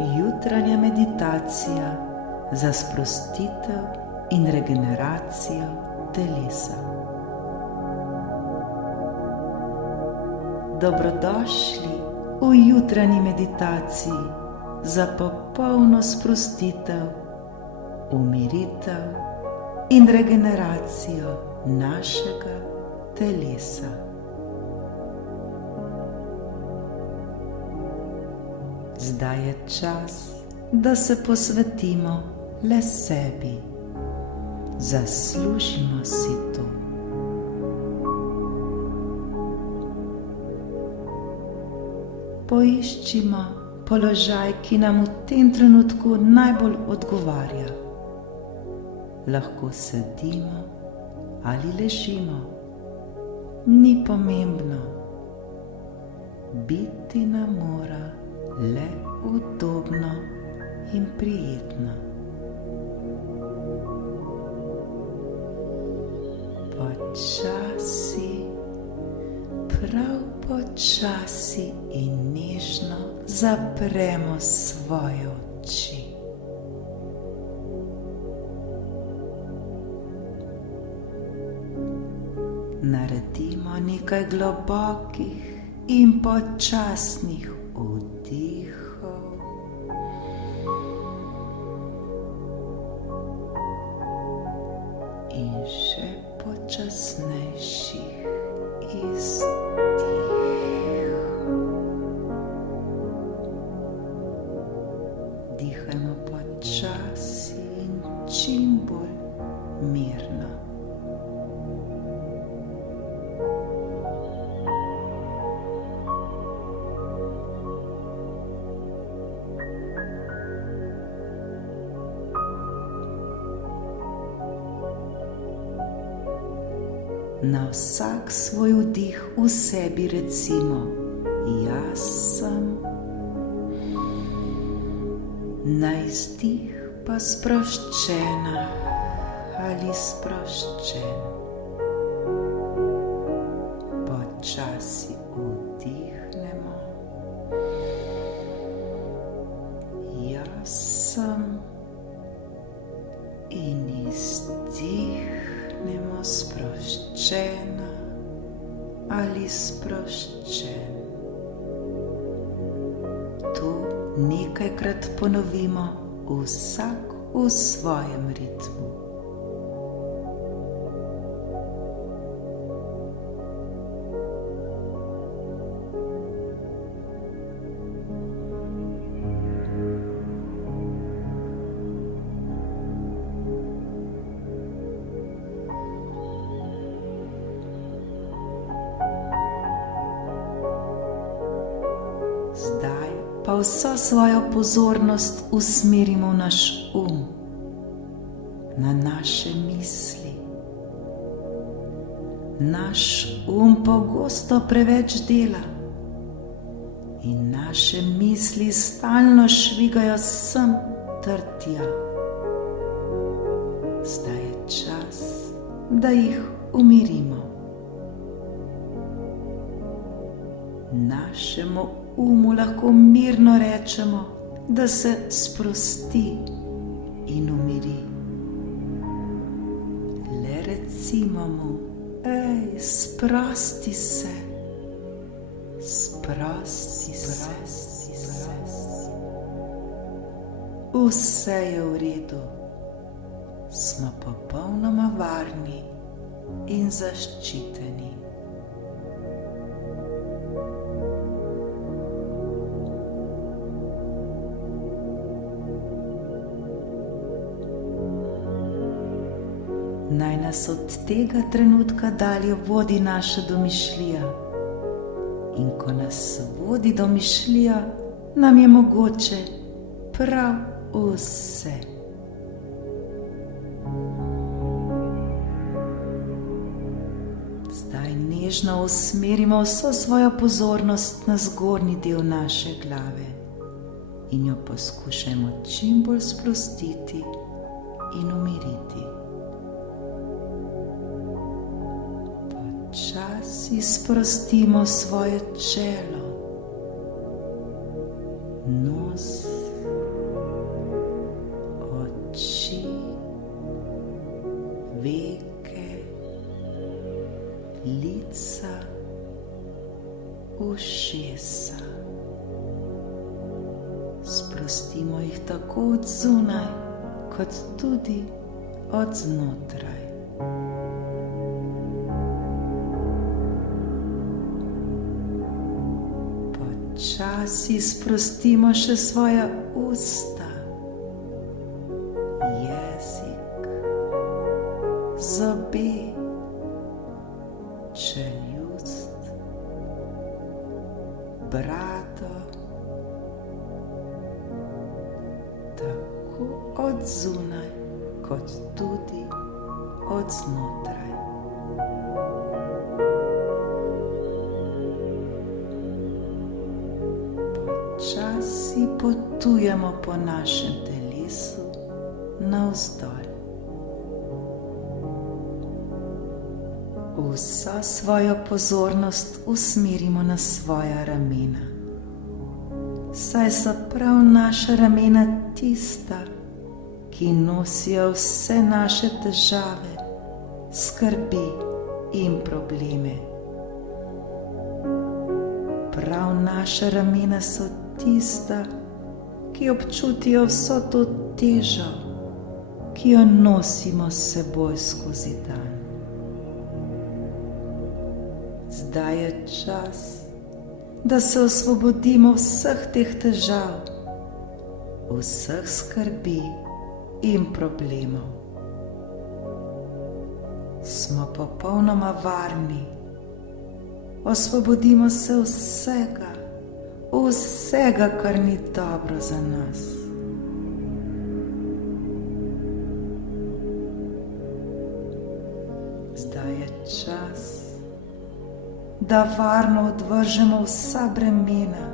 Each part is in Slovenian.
Jutranja meditacija za sprostitev in regeneracijo telesa. Dobrodošli v jutranji meditaciji za popolno sprostitev, umiritev in regeneracijo našega telesa. Zdaj je čas, da se posvetimo le sebi. Zaslužimo si to. Poiščimo položaj, ki nam v tem trenutku najbolj odgovarja. Lahko sedimo ali ležimo, ni pomembno. Biti nam mora le udobno in prijetno. Počasi, prav počasi in nežno zapremo svoje oči. Naredimo nekaj globokih in počasnih vdihov in še počasnejših izdihov. Dihajmo počasi in čim bolj mirno. Na vsak svoj vdih v sebi recimo: jaz sem. Na izdih pa sproščena ali sproščen. Počasi vdihnemo: jaz sem. In izdihnemo: sproščena ali sproščen. To nekajkrat ponovimo, vsak v svojem ritmu. Zdaj pa vso svojo pozornost usmerimo v naš na naše misli. Naš pogosto preveč dela in naše misli stalno švigajo sem ter tja. Zdaj je čas, da jih umirimo. Našemu lahko mirno rečemo, da se sprosti in umiri. Le recimo mu: ej, sprosti se, sprosti se. Vse je v redu, smo popolnoma varni in zaščiteni. Naj nas od tega trenutka dalje vodi naša domišljija. In ko nas vodi domišljija, nam je mogoče prav vse. Zdaj nežno usmerimo vso svojo pozornost na zgornji del naše glave in jo poskušajmo čim bolj sprostiti in umiriti. Počasi sprostimo svoje čelo, nos ušesa. Sprostimo jih tako od zunaj, kot tudi od znotraj. Počasi sprostimo še svoja usta, jezik, zobe, čeljust, brado, tako od zunaj, kot tudi od znotraj. Počasi potujemo po našem telesu navzdol. Vso svojo pozornost usmerimo na svoja ramena, saj so prav naša ramena tista, ki nosijo vse naše težave, skrbi in probleme. Prav naša ramena so tista, ki občutijo vso to težo, ki jo nosimo s seboj skozi dan. Zdaj je čas, da se osvobodimo vseh teh težav, vseh skrbi in problemov. Smo popolnoma varni. Osvobodimo se vsega, vsega, kar ni dobro za nas. Zdaj je čas, da varno odvržemo vsa bremena,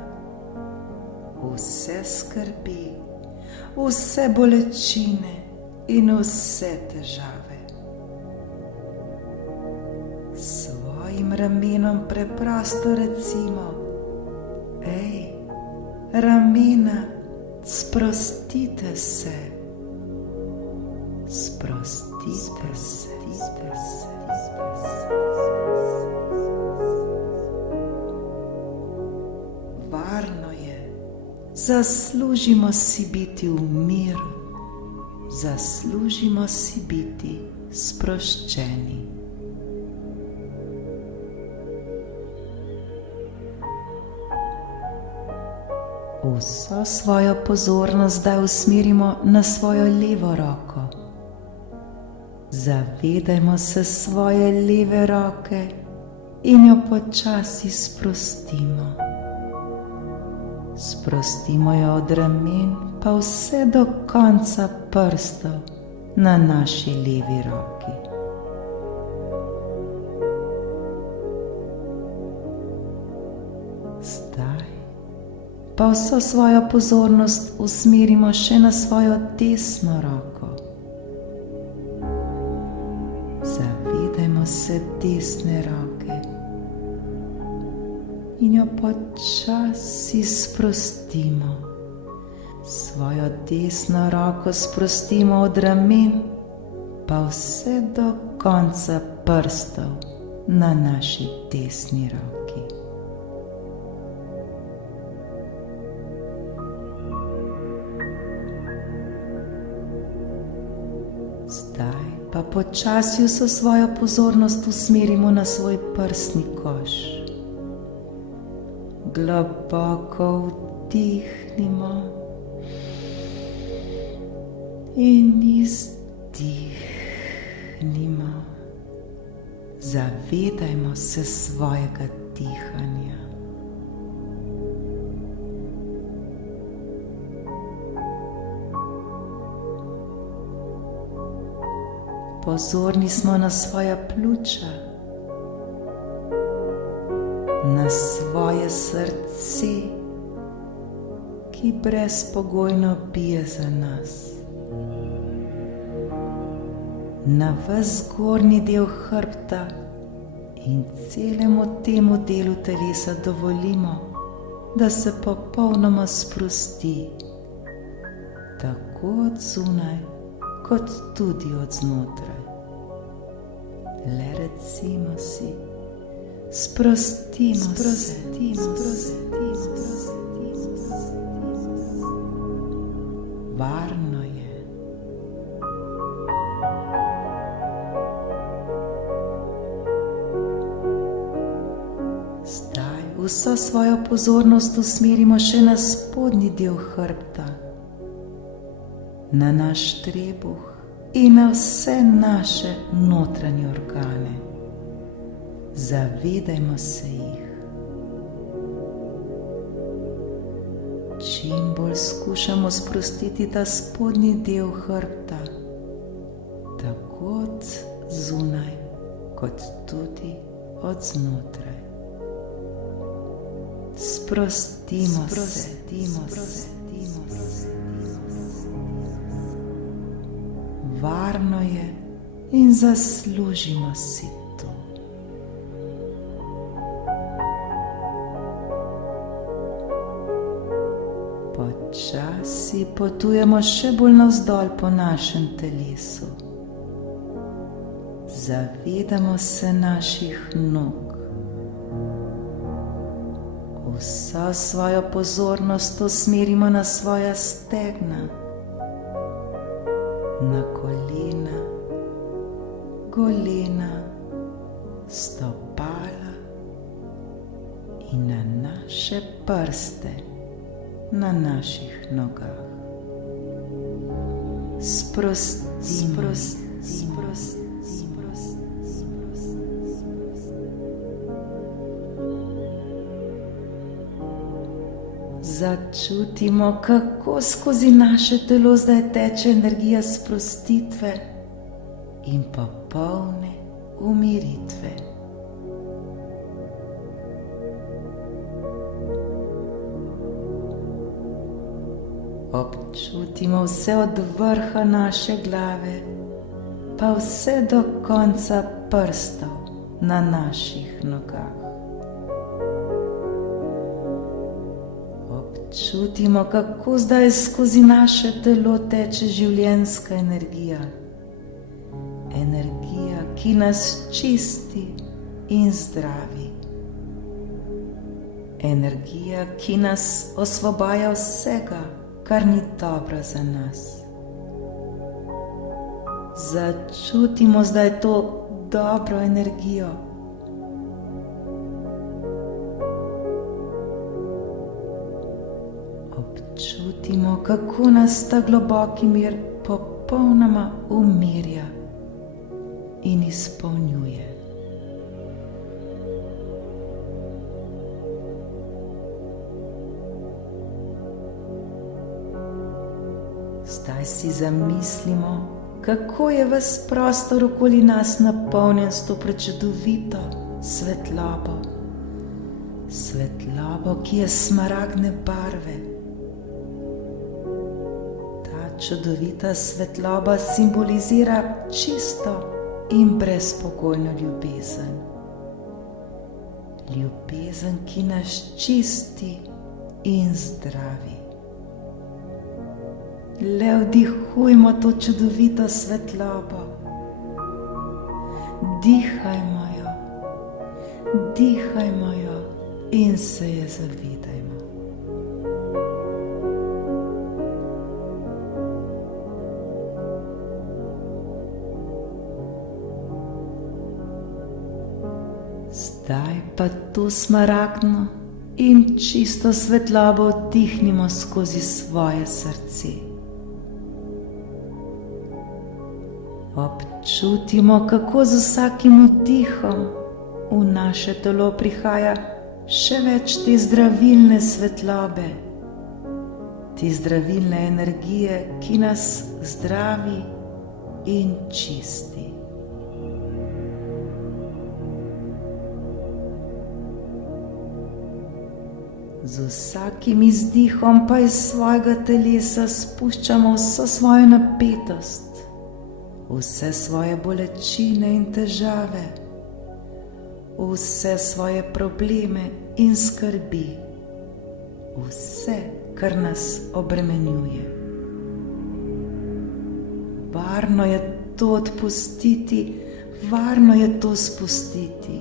vse skrbi, vse bolečine in vse težave. Svojim ramenom preprosto recimo: Ej, ramena, sprostite se. Sprostite se. Varno je. Zaslužimo si biti v miru. Zaslužimo si biti sproščeni. Vso svojo pozornost zdaj usmerimo na svojo levo roko. Zavedajmo se svoje leve roke in jo počasi sprostimo. Sprostimo jo od ramen pa vse do konca prstov na naši levi roki. Pa vso svojo pozornost usmerimo še na svojo desno roko. Zavedajmo se desne roke in jo počasi sprostimo. Svojo desno roko sprostimo od ramen, pa vse do konca prstov na naši desni roki. Zdaj pa počasi vso svojo pozornost usmerimo na svoj prsni koš. Globoko vdihnimo in izdihnimo. Zavedajmo se svojega dihanja. Pozorni smo na svoja pljuča, na svoje srce, ki brezpogojno bije za nas, na ves zgornji del hrbta in celemu temu delu telesa dovolimo, da se popolnoma sprosti, tako od zunaj, kot tudi od znotraj. Le recimo si: Sprostimo se. Varno je. Zdaj vso svojo pozornost usmerimo še na spodnji del hrbta, na naš trebuh in na vse naše notranje organe. Zavedajmo se jih. Čim bolj skušamo sprostiti ta spodnji del hrbta, tako od zunaj, kot tudi od znotraj. Sprostimo se. Varno je in zaslužimo si to. Počasi potujemo še bolj navzdol po našem telesu. Zavedamo se naših nog. Vso svojo pozornost usmerimo na svoja stegna, na kolena, golena, stopala in na naše prste na naših nogah. Sprostimo. Začutimo, kako skozi naše telo zdaj teče energija sprostitve in popolne umiritve. Občutimo vse od vrha naše glave, pa vse do konca prstov na naših nogah. Čutimo, kako zdaj skozi naše telo teče življenjska energija. Energija, ki nas čisti in zdravi. Energija, ki nas osvobaja vsega, kar ni dobro za nas. Začutimo zdaj to dobro energijo. Čutimo, kako nas ta globoki mir popolnoma umirja in izpolnjuje. Zdaj si zamislimo, kako je ves prostor okoli nas napolnjen s to prečudovito svetlobo. Svetlobo, ki je smaragdne barve. Čudovita svetloba simbolizira čisto in brezpogojno ljubezen. Ljubezen, ki nas čisti in zdravi. Le vdihujmo to čudovito svetlobo. Dihajmo jo in se je zavedajmo. Zdaj pa to smaragdno in čisto svetlobo vdihnimo skozi svoje srce. Občutimo, kako z vsakim vdihom v naše telo prihaja še več te zdravilne svetlobe, te zdravilne energije, ki nas zdravi in čisti. Z vsakim izdihom pa iz svojega telesa spuščamo vso svojo napetost, vse svoje bolečine in težave, vse svoje probleme in skrbi, vse, kar nas obremenjuje. Varno je to odpustiti, varno je to spustiti.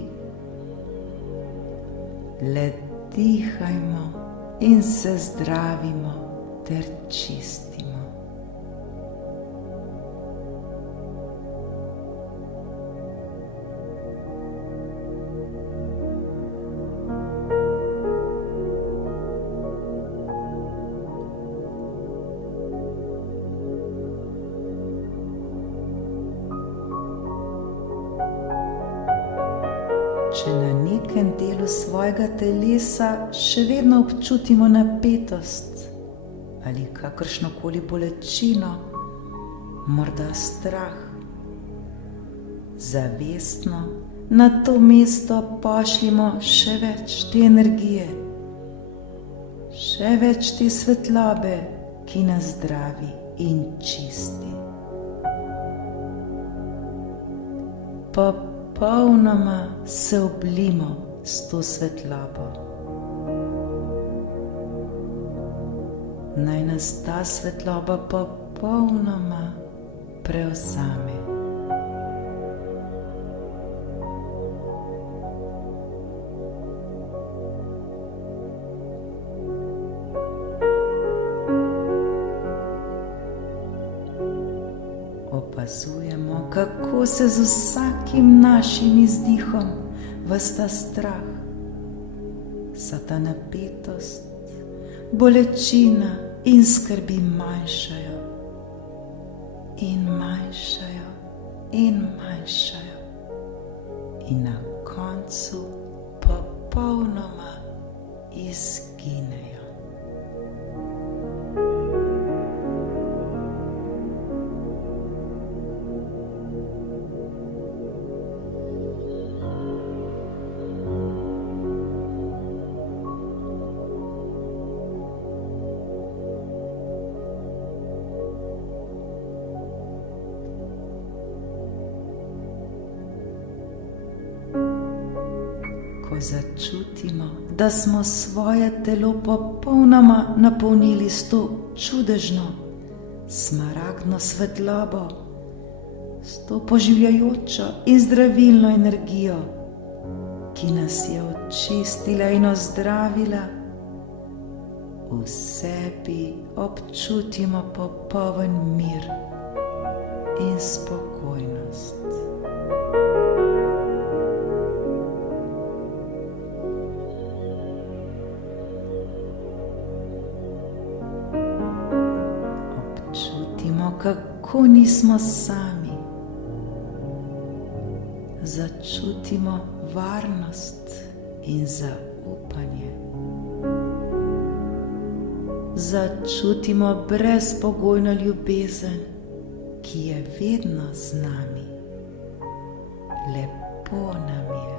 Le dihajmo in se zdravimo ter čistimo. Če na nekem delu svojega telesa še vedno občutimo napetost ali kakršnokoli bolečino, morda strah, zavestno na to mesto pošljimo še več te energije, še več te svetlobe, ki nas zdravi in čisti. Popolnoma se oblimo s to svetlobo. Naj nas ta svetloba popolnoma prevzame. Opazujemo, kako se z vsakim našim izdihom ves ta strah, vsa ta napetost, bolečina in skrbi manjšajo in manjšajo in manjšajo in na koncu popolnoma izginejo. Ko začutimo, da smo svoje telo popolnoma napolnili s to čudežno, smaragdno svetlobo, s to poživljajočo in zdravilno energijo, ki nas je očistila in ozdravila, v sebi občutimo popoln mir in spokojnost. Kako nismo sami. Začutimo varnost in zaupanje. Začutimo brezpogojno ljubezen, ki je vedno z nami. Lepo nam je.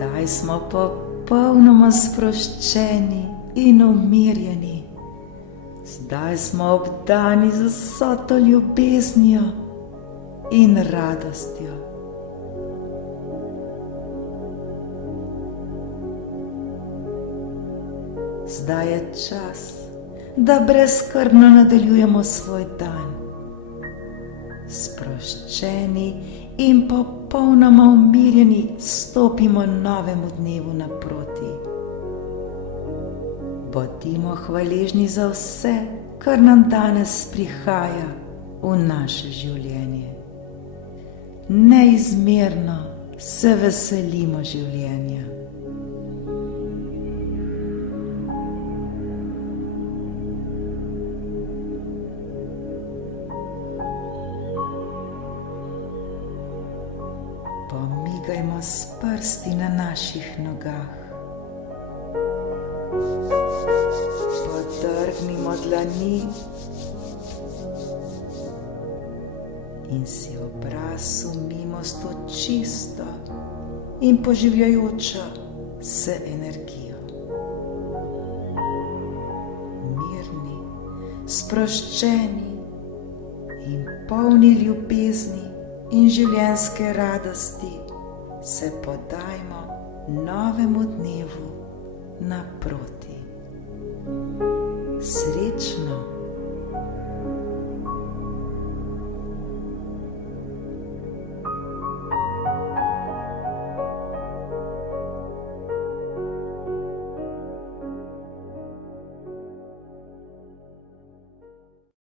Zdaj smo popolnoma sproščeni in umirjeni. Zdaj smo obdani z vso to ljubeznijo in radostjo. Zdaj je čas, da brezskrbno nadaljujemo svoj dan. Sproščeni in popolnoma umirjeni stopimo novemu dnevu naproti. Bodimo hvaležni za vse, kar nam danes prihaja v naše življenje. Neizmerno se veselimo življenja. Pomigajmo s prsti na naših nogah. Podrgnimo dlani. in si obraz umimo s to čisto in poživljajočo se energijo. Mirni, sproščeni in polni ljubezni in življenjske radosti se podajmo novemu dnevu naproti. Srečno!